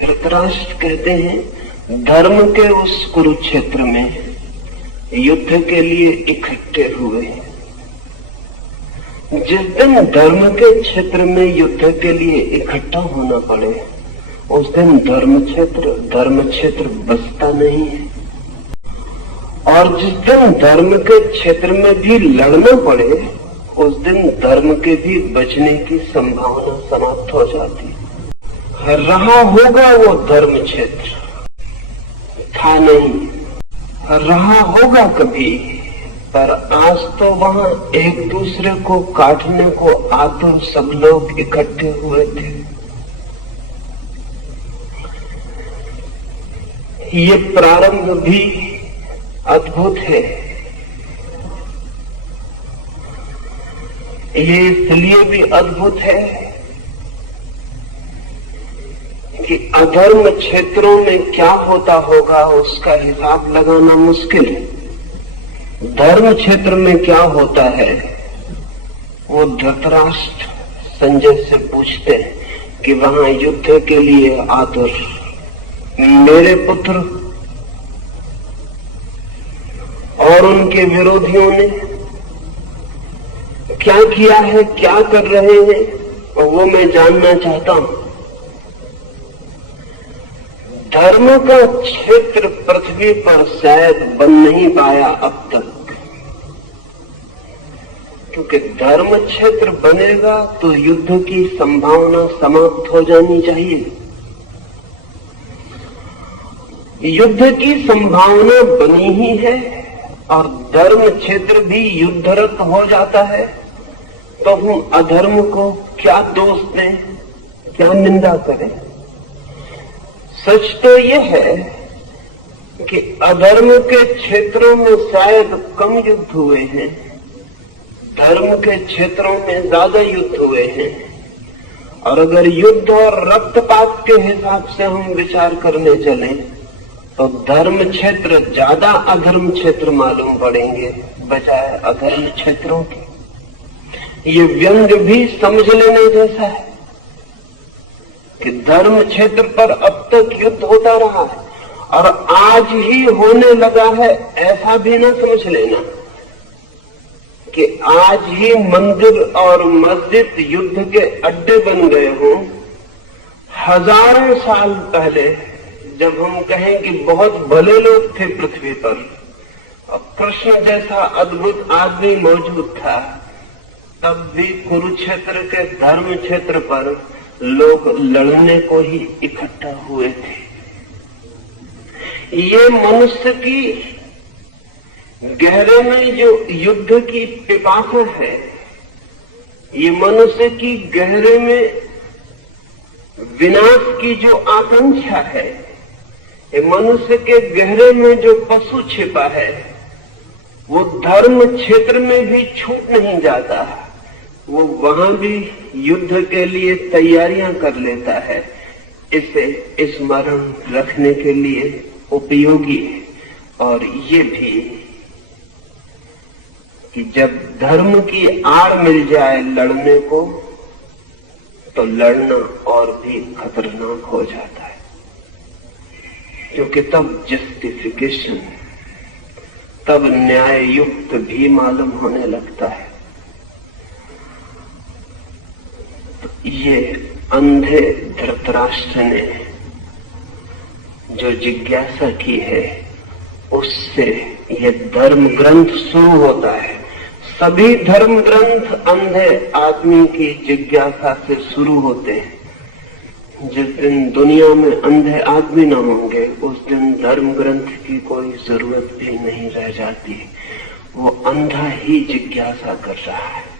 धृतराष्ट्र कहते हैं धर्म के उस कुरुक्षेत्र में युद्ध के लिए इकट्ठे हुए। जिस दिन धर्म के क्षेत्र में युद्ध के लिए इकट्ठा होना पड़े उस दिन धर्म क्षेत्र बचता नहीं है, और जिस दिन धर्म के क्षेत्र में भी लड़ना पड़े उस दिन धर्म के भी बचने की संभावना समाप्त हो जाती है। रहा होगा वो धर्म क्षेत्र, था नहीं, रहा होगा कभी, पर आज तो वहां एक दूसरे को काटने को आतुर सब लोग इकट्ठे हुए थे। ये प्रारंभ भी अद्भुत है। ये इसलिए भी अद्भुत है कि अधर्म क्षेत्रों में क्या होता होगा उसका हिसाब लगाना मुश्किल है। धर्म क्षेत्र में क्या होता है वो धृतराष्ट्र संजय से पूछते हैं कि वहां युद्ध के लिए आतुर मेरे पुत्र और उनके विरोधियों ने क्या किया है, क्या कर रहे हैं, और वो मैं जानना चाहता हूं। धर्म का क्षेत्र पृथ्वी पर शायद बन नहीं पाया अब तक, क्योंकि धर्म क्षेत्र बनेगा तो युद्ध की संभावना समाप्त हो जानी चाहिए। युद्ध की संभावना बनी ही है और धर्म क्षेत्र भी युद्धरत हो जाता है, तो हम अधर्म को क्या दोष दें, क्या निंदा करें। सच तो यह है कि अधर्म के क्षेत्रों में शायद कम युद्ध हुए हैं, धर्म के क्षेत्रों में ज्यादा युद्ध हुए हैं। और अगर युद्ध और रक्तपात के हिसाब से हम विचार करने चलें तो धर्म क्षेत्र ज्यादा अधर्म क्षेत्र मालूम पड़ेंगे बजाय अधर्म क्षेत्रों के। ये व्यंग भी समझ लेने जैसा है कि धर्म क्षेत्र पर अब तक युद्ध होता रहा है और आज ही होने लगा है, ऐसा भी ना समझ लेना कि आज ही मंदिर और मस्जिद युद्ध के अड्डे बन गए हों। हजारों साल पहले जब हम कहें कि बहुत भले लोग थे पृथ्वी पर और कृष्ण जैसा अद्भुत आदमी मौजूद था, तब भी कुरुक्षेत्र के धर्म क्षेत्र पर लोग लड़ने को ही इकट्ठा हुए थे। ये मनुष्य की गहरे में जो युद्ध की पिपासा है, ये मनुष्य की गहरे में विनाश की जो आकांक्षा है, ये मनुष्य के गहरे में जो पशु छिपा है, वो धर्म क्षेत्र में भी छूट नहीं जाता, वो वहां भी युद्ध के लिए तैयारियां कर लेता है। इसे स्मरण रखने के लिए उपयोगी है। और ये भी कि जब धर्म की आड़ मिल जाए लड़ने को तो लड़ना और भी खतरनाक हो जाता है, क्योंकि तब जस्टिफिकेशन, तब न्याय युक्त भी मालूम होने लगता है। ये अंधे धृतराष्ट्र ने जो जिज्ञासा की है उससे ये धर्म ग्रंथ शुरू होता है। सभी धर्म ग्रंथ अंधे आदमी की जिज्ञासा से शुरू होते हैं। जिस दिन दुनिया में अंधे आदमी न होंगे उस दिन धर्म ग्रंथ की कोई जरूरत भी नहीं रह जाती। वो अंधा ही जिज्ञासा कर रहा है।